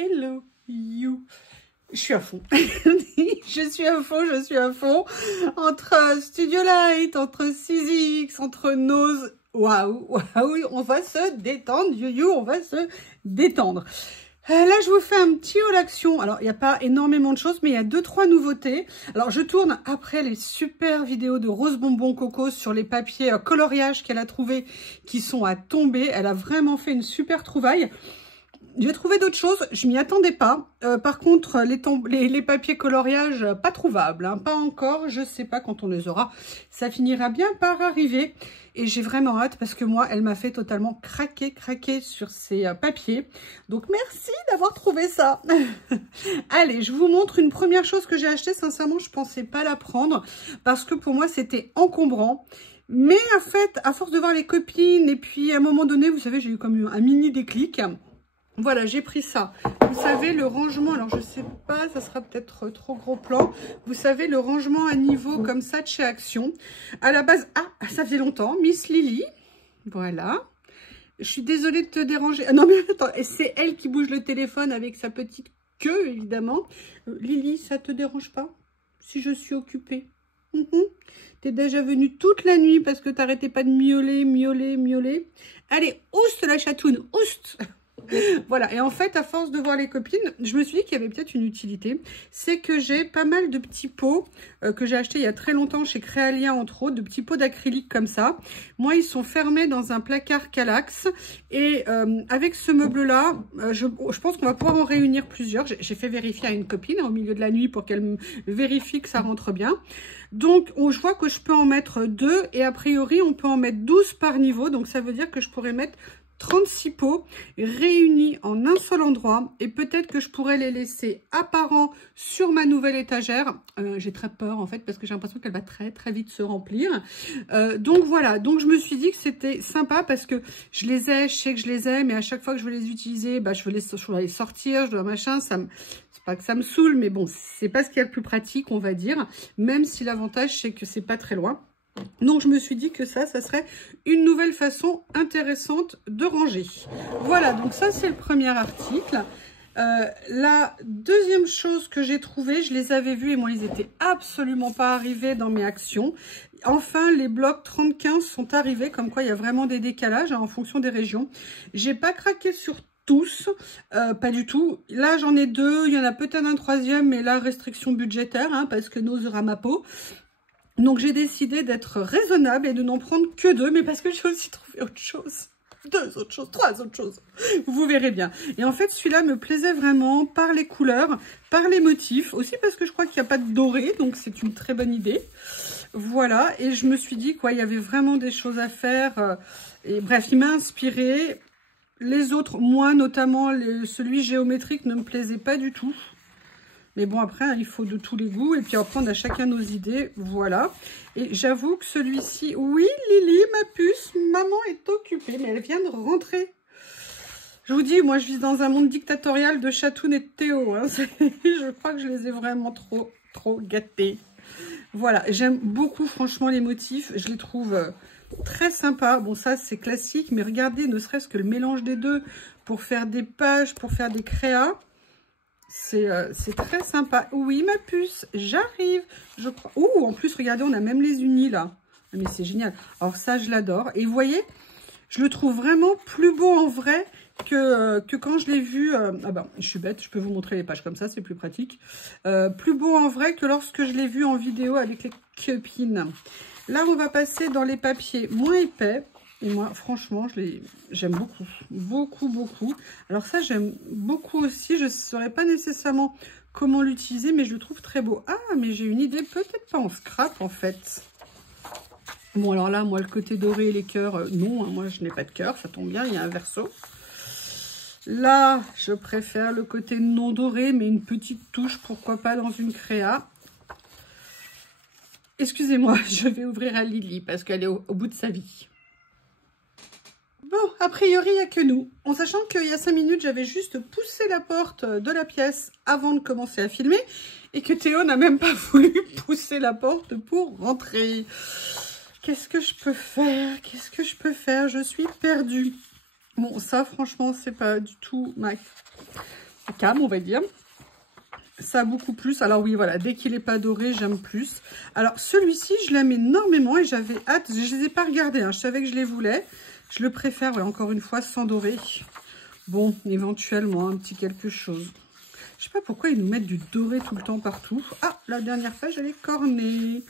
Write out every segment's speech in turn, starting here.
hello you. Je suis à fond. je suis à fond. Entre Studio Light, entre 6X, entre Nose. Waouh, on va se détendre, on va se détendre. Là, je vous fais un petit haul action. Alors, il n'y a pas énormément de choses, mais il y a 2-3 nouveautés. Alors, je tourne après les super vidéos de Rose Bonbon Coco sur les papiers coloriage qu'elle a trouvés qui sont à tomber. Elle a vraiment fait une super trouvaille. J'ai trouvé d'autres choses, je m'y attendais pas. Par contre, les papiers coloriage, pas trouvables, hein, pas encore. Je sais pas quand on les aura. Ça finira bien par arriver. Et j'ai vraiment hâte parce que moi, elle m'a fait totalement craquer sur ces papiers. Donc, merci d'avoir trouvé ça. Allez, je vous montre une première chose que j'ai achetée. Sincèrement, je pensais pas la prendre parce que pour moi, c'était encombrant. Mais en fait, à force de voir les copines et puis à un moment donné, vous savez, j'ai eu comme un mini déclic. Voilà, j'ai pris ça. Vous savez, le rangement, alors je sais pas, ça sera peut-être trop gros plan. Vous savez, le rangement à niveau comme ça de chez Action. À la base, ça faisait longtemps, Miss Lily. Voilà. Je suis désolée de te déranger. Ah non, mais attends, c'est elle qui bouge le téléphone avec sa petite queue, évidemment. Lily, ça te dérange pas si je suis occupée? T'es déjà venue toute la nuit parce que t'arrêtais pas de miauler. Allez, ouste la chatoune, ouste. Voilà, et en fait, à force de voir les copines, je me suis dit qu'il y avait peut-être une utilité. C'est que j'ai pas mal de petits pots que j'ai achetés il y a très longtemps chez Créalia, entre autres, de petits pots d'acrylique comme ça. Moi, ils sont fermés dans un placard Kallax. Et avec ce meuble-là, je pense qu'on va pouvoir en réunir plusieurs. J'ai fait vérifier à une copine au milieu de la nuit pour qu'elle me vérifie que ça rentre bien. Donc, je vois que je peux en mettre 2 et a priori, on peut en mettre 12 par niveau. Donc, ça veut dire que je pourrais mettre 36 pots réunis en un seul endroit et peut-être que je pourrais les laisser apparents sur ma nouvelle étagère. J'ai très peur en fait parce que j'ai l'impression qu'elle va très vite se remplir. Donc voilà, donc je me suis dit que c'était sympa parce que je sais que je les ai, mais à chaque fois que je veux les utiliser, je veux les sortir, je dois machin, c'est pas que ça me saoule, mais bon, c'est pas ce qu'il y a le plus pratique, on va dire, même si l'avantage c'est que c'est pas très loin. Donc, je me suis dit que ça serait une nouvelle façon intéressante de ranger. Voilà, donc ça, c'est le premier article. La deuxième chose que j'ai trouvée, je les avais vus et moi, ils n'étaient absolument pas arrivés dans mes actions. Enfin, les blocs 30-15 sont arrivés, comme quoi il y a vraiment des décalages en fonction des régions. J'ai pas craqué sur tous, pas du tout. Là, j'en ai 2, il y en a peut-être un 3e, mais là, restriction budgétaire, hein, parce que nos Ramapo. Donc, j'ai décidé d'être raisonnable et de n'en prendre que 2, mais parce que j'ai aussi trouvé autre chose. 2 autres choses, 3 autres choses. Vous verrez bien. Et en fait, celui-là me plaisait vraiment par les couleurs, par les motifs. Aussi parce que je crois qu'il n'y a pas de doré, donc c'est une très bonne idée. Voilà, et je me suis dit quoi, il y avait vraiment des choses à faire. Et bref, il m'a inspiré. Les autres, moi notamment, celui géométrique ne me plaisait pas du tout. Mais bon, après, hein, il faut de tous les goûts. Et puis après, on a chacun nos idées. Voilà. Et j'avoue que celui-ci... Oui, Lily, ma puce, maman est occupée. Mais elle vient de rentrer. Je vous dis, moi, je vis dans un monde dictatorial de Chatoun et de Théo. Hein. Je crois que je les ai vraiment trop gâtés. Voilà. J'aime beaucoup, franchement, les motifs. Je les trouve très sympas. Bon, ça, c'est classique. Mais regardez, ne serait-ce que le mélange des deux pour faire des pages, pour faire des créas. C'est très sympa. Oui, ma puce, j'arrive. Je crois. Oh, en plus, regardez, on a même les unis là. Mais c'est génial. Alors ça, je l'adore. Et vous voyez, je le trouve vraiment plus beau en vrai que quand je l'ai vu. Ah ben, je suis bête, je peux vous montrer les pages comme ça, c'est plus pratique. Plus beau en vrai que lorsque je l'ai vu en vidéo avec les copines. Là, on va passer dans les papiers moins épais. Et moi, franchement, j'aime beaucoup. Alors ça, j'aime beaucoup aussi. Je ne saurais pas nécessairement comment l'utiliser, mais je le trouve très beau. Ah, mais j'ai une idée, peut-être pas en scrap, en fait. Bon, alors là, moi, le côté doré et les cœurs, non. Hein, moi, je n'ai pas de cœur, ça tombe bien, il y a un verso. Là, je préfère le côté non doré, mais une petite touche, pourquoi pas, dans une créa. Excusez-moi, je vais ouvrir à Lily, parce qu'elle est au bout de sa vie. Bon, a priori, il n'y a que nous. En sachant qu'il y a 5 minutes, j'avais juste poussé la porte de la pièce avant de commencer à filmer. Et que Théo n'a même pas voulu pousser la porte pour rentrer. Qu'est-ce que je peux faire? Je suis perdue. Bon, ça, franchement, c'est pas du tout cam, on va dire. Ça a beaucoup plus. Alors oui, voilà, dès qu'il n'est pas doré, j'aime plus. Alors celui-ci, je l'aime énormément et j'avais hâte. Je ne les ai pas regardés, hein. Je savais que je les voulais. Je le préfère, voilà, encore une fois, sans doré. Bon, éventuellement, un petit quelque chose. Je sais pas pourquoi ils nous mettent du doré tout le temps partout. Ah, la dernière page, elle est cornée.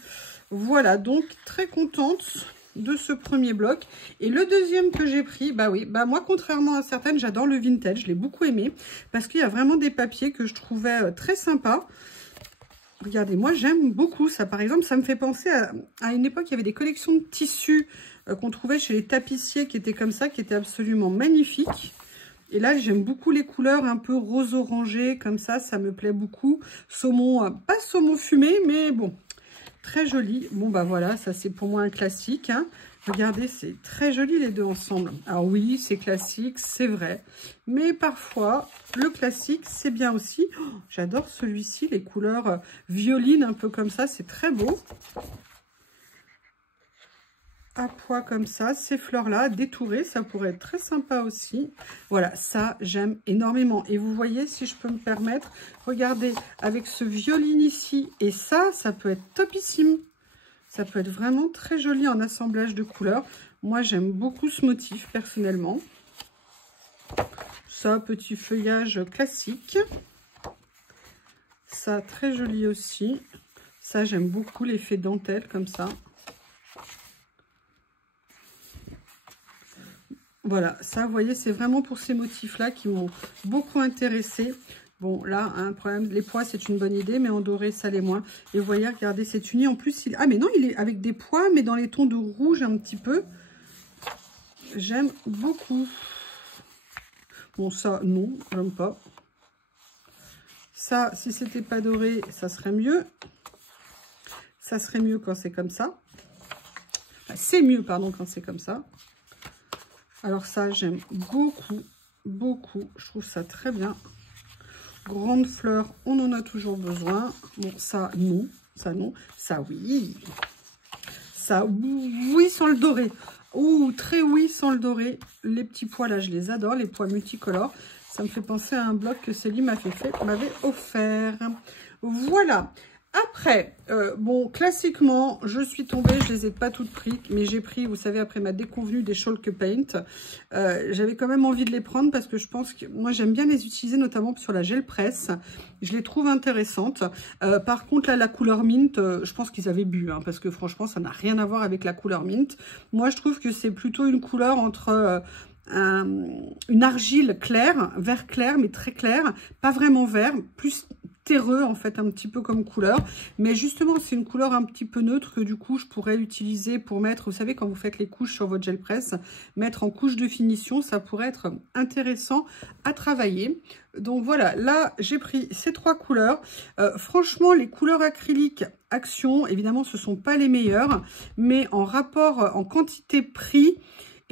Voilà, donc très contente de ce premier bloc. Et le deuxième que j'ai pris, bah oui, bah moi, contrairement à certaines, j'adore le vintage. Je l'ai beaucoup aimé parce qu'il y a vraiment des papiers que je trouvais très sympas. Regardez, moi, j'aime beaucoup ça. Par exemple, ça me fait penser à une époque, il y avait des collections de tissus qu'on trouvait chez les tapissiers qui étaient comme ça, qui étaient absolument magnifiques. Et là, j'aime beaucoup les couleurs un peu rose-orangé, comme ça me plaît beaucoup. Saumon, pas saumon fumé, mais bon, très joli. Bon, bah voilà, ça c'est pour moi un classique, hein. Regardez, c'est très joli les deux ensemble. Alors oui, c'est classique, c'est vrai. Mais parfois, le classique, c'est bien aussi. Oh, j'adore celui-ci, les couleurs violines, un peu comme ça, c'est très beau. À pois comme ça, ces fleurs-là, détourées, ça pourrait être très sympa aussi. Voilà, ça, j'aime énormément. Et vous voyez, si je peux me permettre, regardez, avec ce violine ici et ça peut être topissime. Ça peut être vraiment très joli en assemblage de couleurs. Moi, j'aime beaucoup ce motif, personnellement. Ça, petit feuillage classique. Ça, très joli aussi. Ça, j'aime beaucoup l'effet dentelle, comme ça. Voilà, ça, vous voyez, c'est vraiment pour ces motifs-là qui m'ont beaucoup intéressée. Bon, là, un problème, les pois, c'est une bonne idée, mais en doré, ça l'est moins. Et vous voyez, regardez, cette uni, en plus, ah, mais non, il est avec des pois, mais dans les tons de rouge un petit peu. J'aime beaucoup. Bon, ça, non, j'aime pas. Ça, si c'était pas doré, ça serait mieux. Ça serait mieux quand c'est comme ça. Enfin, c'est mieux, pardon, quand c'est comme ça. Alors ça, j'aime beaucoup, beaucoup. Je trouve ça très bien. Grande fleur, on en a toujours besoin. Bon, ça, non. Ça, non. Ça, oui. Ça, oui, sans le doré. Ouh, très oui, sans le doré. Les petits pois, là, je les adore. Les pois multicolores. Ça me fait penser à un bloc que Céline m'avait offert. Voilà. Après, bon, classiquement, je suis tombée, je les ai pas toutes prises, mais j'ai pris, vous savez, après ma déconvenue des Chalk Paint, j'avais quand même envie de les prendre parce que je pense que moi, j'aime bien les utiliser, notamment sur la gel presse. Je les trouve intéressantes. Par contre, là, la couleur mint, je pense qu'ils avaient bu, hein, parce que franchement, ça n'a rien à voir avec la couleur mint. Moi, je trouve que c'est plutôt une couleur entre... une argile claire, vert clair, mais très clair, pas vraiment vert, plus terreux en fait, un petit peu comme couleur, mais justement c'est une couleur un petit peu neutre que du coup je pourrais utiliser pour mettre, vous savez, quand vous faites les couches sur votre gel presse, mettre en couche de finition, ça pourrait être intéressant à travailler. Donc voilà, là j'ai pris ces trois couleurs. Franchement, les couleurs acryliques Action, évidemment ce sont pas les meilleures, mais en rapport, en quantité prix,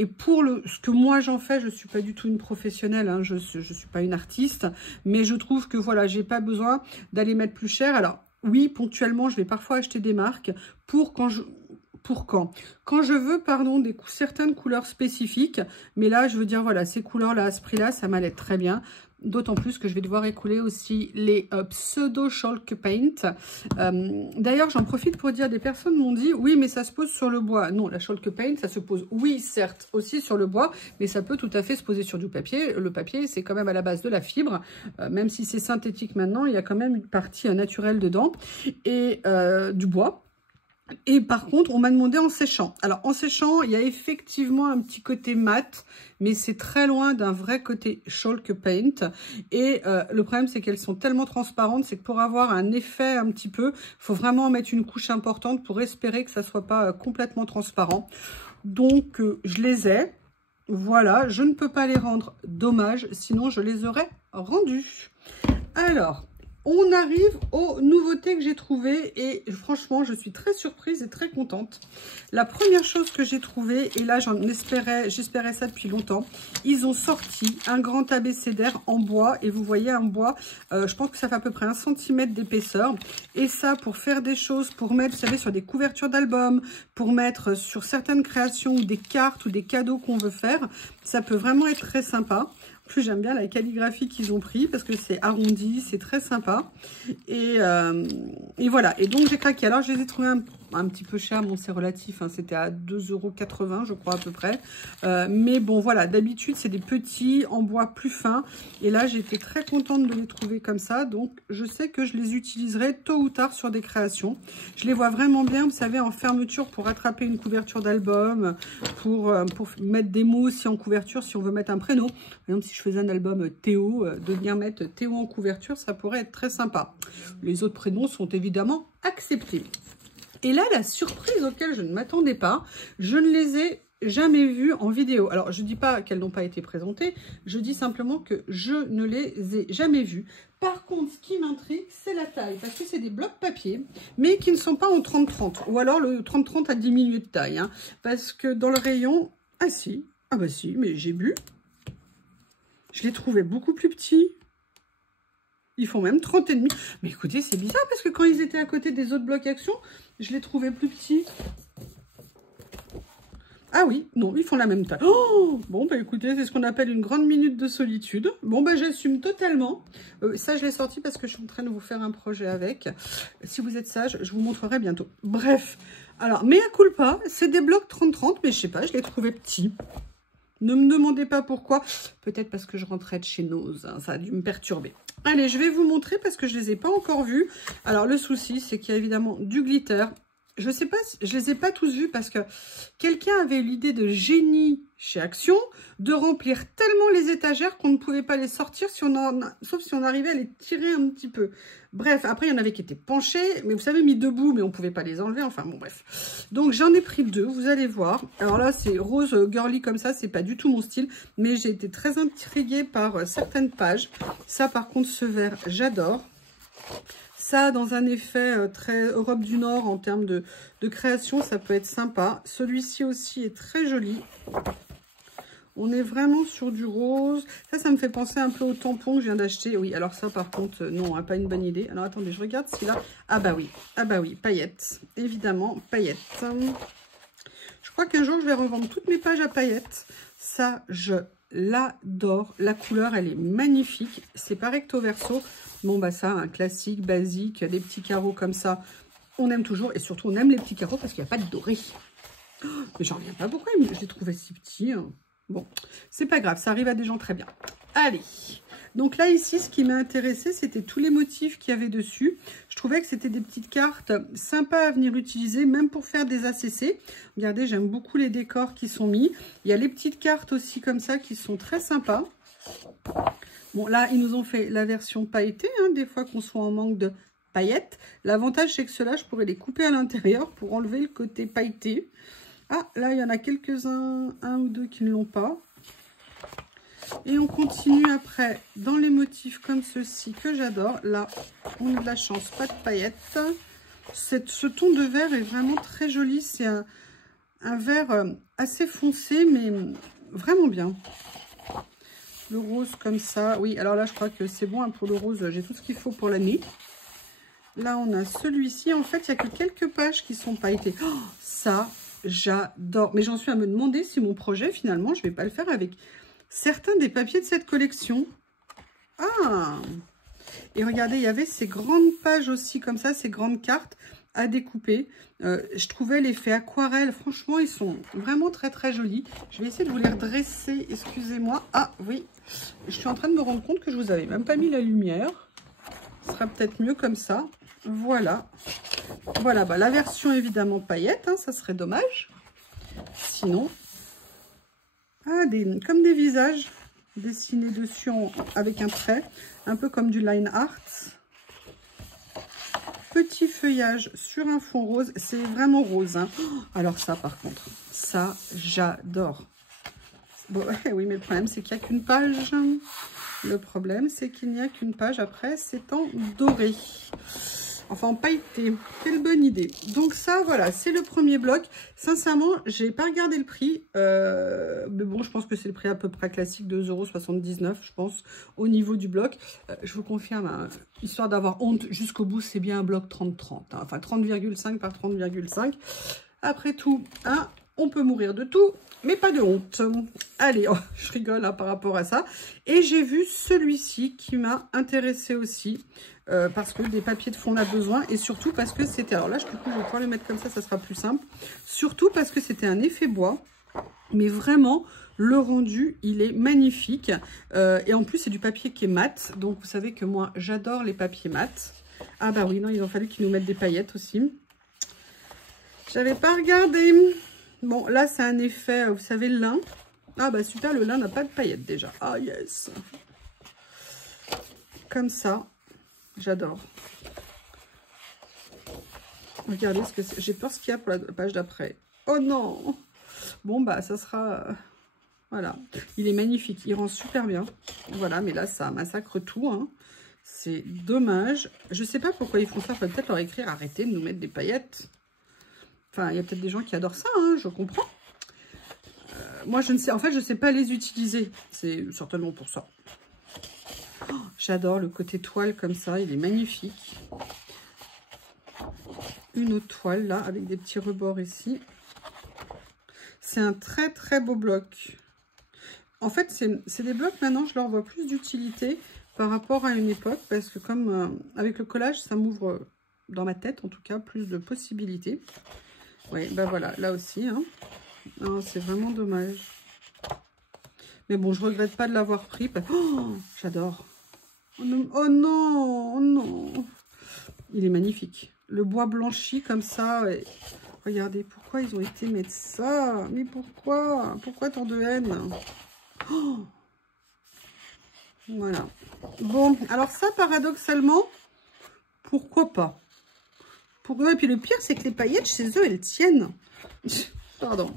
et pour ce que moi j'en fais, je ne suis pas du tout une professionnelle, hein, je ne suis pas une artiste, mais je trouve que voilà, j'ai pas besoin d'aller mettre plus cher. Alors oui, ponctuellement, je vais parfois acheter des marques pour quand je veux, pardon, certaines couleurs spécifiques. Mais là, je veux dire, voilà, ces couleurs-là, à ce prix-là, ça m'allait très bien. D'autant plus que je vais devoir écouler aussi les pseudo Chalk Paint. D'ailleurs, j'en profite pour dire, des personnes m'ont dit, oui, mais ça se pose sur le bois. Non, la Chalk Paint, ça se pose, oui, certes, aussi sur le bois, mais ça peut tout à fait se poser sur du papier. Le papier, c'est quand même à la base de la fibre. Même si c'est synthétique maintenant, il y a quand même une partie naturelle dedans. Et du bois. Et par contre, on m'a demandé en séchant. Alors, en séchant, il y a effectivement un petit côté mat, mais c'est très loin d'un vrai côté Chalk Paint. Et le problème, c'est qu'elles sont tellement transparentes, c'est que pour avoir un effet un petit peu, il faut vraiment mettre une couche importante pour espérer que ça ne soit pas complètement transparent. Donc, je les ai. Voilà, je ne peux pas les rendre, dommage, sinon je les aurais rendus. Alors... on arrive aux nouveautés que j'ai trouvées et franchement, je suis très surprise et très contente. La première chose que j'ai trouvée, et là j'espérais ça depuis longtemps, ils ont sorti un grand abécédaire en bois et vous voyez un bois, je pense que ça fait à peu près 1 cm d'épaisseur. Et ça, pour faire des choses, pour mettre, vous savez, sur des couvertures d'albums, pour mettre sur certaines créations ou des cartes ou des cadeaux qu'on veut faire, ça peut vraiment être très sympa. plus j'aime bien la calligraphie qu'ils ont pris parce que c'est arrondi, c'est très sympa. Et voilà. Et donc j'ai craqué. Alors je les ai trouvés un petit peu cher, bon c'est relatif, hein, c'était à 2,80 € je crois à peu près. Mais bon voilà, d'habitude c'est des petits en bois plus fin. Et là j'ai été très contente de les trouver comme ça. Donc je sais que je les utiliserai tôt ou tard sur des créations. Je les vois vraiment bien, vous savez, en fermeture pour attraper une couverture d'album, pour mettre des mots aussi en couverture si on veut mettre un prénom. Par exemple si je faisais un album Théo, de bien mettre Théo en couverture, ça pourrait être très sympa. Les autres prénoms sont évidemment acceptés. Et là, la surprise auquel je ne m'attendais pas, je ne les ai jamais vues en vidéo. Alors, je ne dis pas qu'elles n'ont pas été présentées, je dis simplement que je ne les ai jamais vues. Par contre, ce qui m'intrigue, c'est la taille, parce que c'est des blocs papier, mais qui ne sont pas en 30-30. Ou alors, le 30-30 a diminué de taille, hein, parce que dans le rayon... Ah si, ah bah si, mais j'ai bu. Je les trouvais beaucoup plus petits. Ils font même 30,5. Mais écoutez, c'est bizarre parce que quand ils étaient à côté des autres blocs action, je les trouvais plus petits. Ah oui, non, ils font la même taille. Oh, bon, bah écoutez, c'est ce qu'on appelle une grande minute de solitude. Bon, bah j'assume totalement. Ça, je l'ai sorti parce que je suis en train de vous faire un projet avec. Si vous êtes sage, je vous montrerai bientôt. Bref, alors, mea culpa, c'est des blocs 30-30, mais je sais pas, je les trouvais petits. Ne me demandez pas pourquoi. Peut-être parce que je rentrais de chez Nose. Hein, ça a dû me perturber. Allez, je vais vous montrer parce que je ne les ai pas encore vus. Alors, le souci, c'est qu'il y a évidemment du glitter. Je sais pas, je les ai pas tous vus parce que quelqu'un avait eu l'idée de génie chez Action de remplir tellement les étagères qu'on ne pouvait pas les sortir sauf si on arrivait à les tirer un petit peu. Bref, après, il y en avait qui étaient penchés, mais vous savez, mis debout, mais on ne pouvait pas les enlever. Enfin, bon, bref. Donc, j'en ai pris 2, vous allez voir. Alors là, c'est rose girly comme ça, c'est pas du tout mon style, mais j'ai été très intriguée par certaines pages. Ça, par contre, ce vert, j'adore. Ça, dans un effet très Europe du Nord en termes de création, ça peut être sympa. Celui-ci aussi est très joli. On est vraiment sur du rose. Ça me fait penser un peu au tampon que je viens d'acheter. Oui, alors ça, par contre, non, hein, pas une bonne idée. Alors, attendez, je regarde si là... Ah bah oui, paillettes. Évidemment, paillettes. Je crois qu'un jour, je vais revendre toutes mes pages à paillettes. Ça, je l'adore. La couleur, elle est magnifique. C'est pas recto verso. Bon, bah ça, un classique, basique, des petits carreaux comme ça. On aime toujours. Et surtout, on aime les petits carreaux parce qu'il n'y a pas de doré. Oh, mais j'en reviens pas pourquoi je les trouvais si petits. Hein. Bon, c'est pas grave, ça arrive à des gens très bien. Allez, donc là, ici, ce qui m'a intéressé, c'était tous les motifs qu'il y avait dessus. Je trouvais que c'était des petites cartes sympas à venir utiliser, même pour faire des ACC. Regardez, j'aime beaucoup les décors qui sont mis. Il y a les petites cartes aussi comme ça qui sont très sympas. Bon, là, ils nous ont fait la version pailletée, hein, des fois qu'on soit en manque de paillettes. L'avantage, c'est que ceux-là, je pourrais les couper à l'intérieur pour enlever le côté pailleté. Ah, là, il y en a quelques-uns, un ou deux qui ne l'ont pas. Et on continue après dans les motifs comme ceux-ci que j'adore. Là, on a de la chance, pas de paillettes. Ce ton de vert est vraiment très joli. C'est un vert assez foncé, mais vraiment bien. Le rose comme ça. Oui, alors là, je crois que c'est bon hein, pour le rose. J'ai tout ce qu'il faut pour l'année. Là, on a celui-ci. En fait, il n'y a que quelques pages qui sont pailletées. Oh, ça... j'adore, mais j'en suis à me demander si mon projet, finalement, je ne vais pas le faire avec certains des papiers de cette collection. Ah! Et regardez, il y avait ces grandes pages aussi, comme ça, ces grandes cartes à découper. Je trouvais l'effet aquarelle, franchement, ils sont vraiment très, très jolis. Je vais essayer de vous les redresser, excusez-moi. Ah, oui, je suis en train de me rendre compte que je vous avais même pas mis la lumière. Ce sera peut-être mieux comme ça. Voilà. Voilà, bah, la version évidemment paillettes, hein, ça serait dommage. Sinon, ah, comme des visages dessinés dessus avec un trait, un peu comme du line art. Petit feuillage sur un fond rose, c'est vraiment rose. Hein. Alors ça, par contre, ça, j'adore. Bon, oui, mais le problème, c'est qu'il n'y a qu'une page. Le problème, c'est qu'il n'y a qu'une page. Après, c'est en doré. Enfin, en pailleté. Quelle bonne idée. Donc ça, voilà, c'est le premier bloc. Sincèrement, j'ai pas regardé le prix. Mais bon, je pense que c'est le prix à peu près classique de 2,79 €, je pense, au niveau du bloc. Je vous confirme, hein, histoire d'avoir honte jusqu'au bout, c'est bien un bloc 30-30. Hein, enfin, 30,5 par 30,5. Après tout, hein, on peut mourir de tout, mais pas de honte. Allez, oh, je rigole hein, par rapport à ça. Et j'ai vu celui-ci qui m'a intéressé aussi, parce que des papiers de fond on a besoin, et surtout parce que c'était... Alors là, du coup, je vais pouvoir le mettre comme ça sera plus simple. Surtout parce que c'était un effet bois, mais vraiment... Le rendu, il est magnifique. Et en plus, c'est du papier qui est mat. Donc, vous savez que moi, j'adore les papiers mat. Ah bah oui, non, il a fallu qu'ils nous mettent des paillettes aussi. J'avais pas regardé. Bon, là, c'est un effet, vous savez, lin. Ah bah super, le lin n'a pas de paillettes déjà. Ah yes. Comme ça. J'adore. Regardez ce que c'est. J'ai peur ce qu'il y a pour la page d'après. Oh non. Bon, bah, ça sera... Voilà, il est magnifique, il rend super bien. Voilà, mais là, ça massacre tout. Hein. C'est dommage. Je sais pas pourquoi ils font ça. Il faudrait peut-être leur écrire, arrêtez de nous mettre des paillettes. Enfin, il y a peut-être des gens qui adorent ça, hein, je comprends. Moi, je ne sais, en fait, je ne sais pas les utiliser. C'est certainement pour ça. Oh, j'adore le côté toile comme ça, il est magnifique. Une autre toile, là, avec des petits rebords ici. C'est un très, très beau bloc. En fait, c'est des blocs, maintenant, je leur vois plus d'utilité par rapport à une époque, parce que comme avec le collage, ça m'ouvre, dans ma tête en tout cas, plus de possibilités. Oui, ben voilà, là aussi. Hein. C'est vraiment dommage. Mais bon, je regrette pas de l'avoir pris. Oh, j'adore. Oh non, oh non, oh non. Il est magnifique. Le bois blanchi comme ça. Ouais. Regardez, pourquoi ils ont été mettre ça? Mais pourquoi? Pourquoi tant de haine? Oh, voilà. Bon, alors ça, paradoxalement, pourquoi pas? Et puis le pire, c'est que les paillettes, chez eux, elles tiennent. Pardon.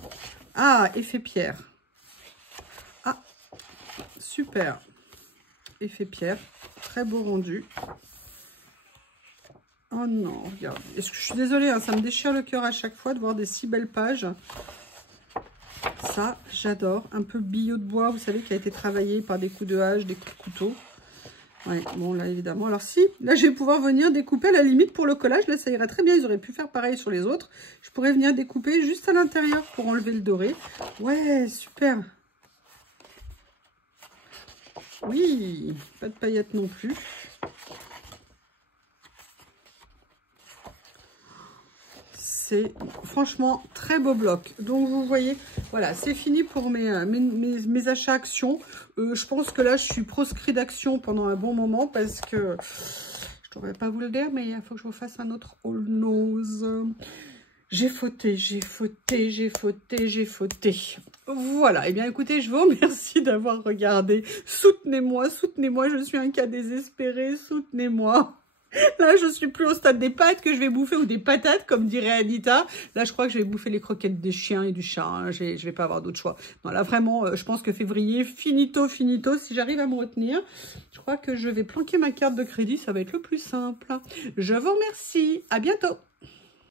Ah, effet pierre. Ah, super. Effet pierre. Très beau rendu. Oh non, regarde. Je suis désolée, hein, ça me déchire le cœur à chaque fois de voir des si belles pages. Ça, j'adore. Un peu billot de bois, vous savez, qui a été travaillé par des coups de hache, des couteaux. Ouais, bon, là, évidemment. Alors, si, là, je vais pouvoir venir découper à la limite pour le collage. Là, ça irait très bien. Ils auraient pu faire pareil sur les autres. Je pourrais venir découper juste à l'intérieur pour enlever le doré. Ouais, super. Oui, pas de paillettes non plus. C'est franchement très beau bloc. Donc vous voyez, voilà, c'est fini pour mes achats actions. Je pense que là, je suis proscrit d'action pendant un bon moment parce que je ne devrais pas vous le dire, mais il faut que je vous fasse un autre all nose. J'ai fauté, j'ai fauté, j'ai fauté, j'ai fauté. Voilà, et bien écoutez, je vous remercie d'avoir regardé. Soutenez-moi, soutenez-moi, je suis un cas désespéré, soutenez-moi. Là, je suis plus au stade des pâtes que je vais bouffer ou des patates, comme dirait Anita. Là, je crois que je vais bouffer les croquettes des chiens et du chat. Hein. Je vais pas avoir d'autre choix. Non, là, vraiment, je pense que février, finito, finito. Si j'arrive à me retenir, je crois que je vais planquer ma carte de crédit. Ça va être le plus simple. Je vous remercie. À bientôt.